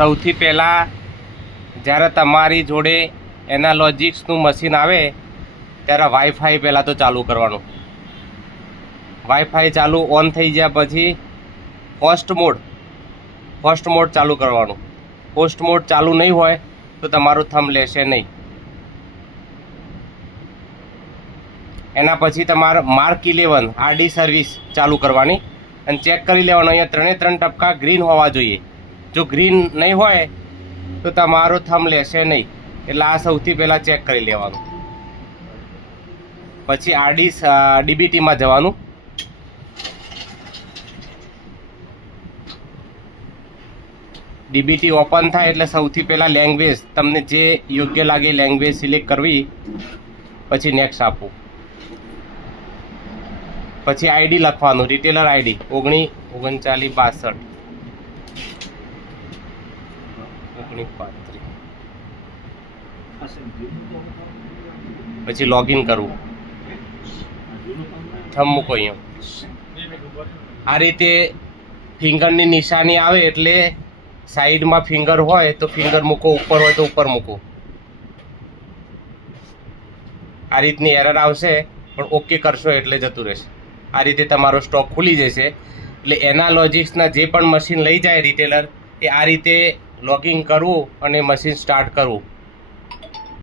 સૌથી પહેલાં જ્યારે તમારી જોડે એનાલોજિક્સનું મશીન આવે ત્યારે વાઈફાઈ પહેલાં તો ચાલુ કરવાનું. વાઈફાઈ ચાલુ ઓન થઈ ગયા પછી ફર્સ્ટ મોડ ચાલુ કરવાનું. ફર્સ્ટ મોડ ચાલુ નહીં હોય તો તમારું થંબ લેશે નહીં. એના પછી તમારે માર્ક 11 આરડી સર્વિસ ચાલુ કરવાની અને ચેક કરી લેવાનું. અહીંયા 3 ટપકા ગ્રીન હોવા જોઈએ. જો ગ્રીન નહીં હોય તો તમારો થંબ લેશે નહીં. એટલે આ સૌથી પહેલાં ચેક કરી લેવાનું. પછી આરડી ડીબીટીમાં જવાનું. ડીબીટી ઓપન થાય એટલે સૌથી પહેલાં લેંગ્વેજ તમને જે યોગ્ય લાગે લેંગ્વેજ સિલેક્ટ કરવી. પછી નેક્સ્ટ આપવું. પછી આઈડી લખવાનું, રિટેલર આઈડી 3962 પછી લોગિન કરવું. થંબ મૂકો અહીંયા. આ રીતે ફિંગરની નિશાની આવે એટલે સાઈડમાં ફિંગર હોય તો ફિંગર મૂકો, ઉપર હોય તો ઉપર મૂકો. આ રીતની એરર આવશે પણ ઓકે કરશો એટલે જતું રહેશે. આ રીતે તમારો સ્ટોક ખુલી જશે. એટલે એનાલોજિક્સના જે પણ મશીન લઈ જાય રિટેલર એ આ રીતે લોગિન કરવું અને મશીન સ્ટાર્ટ કરવું.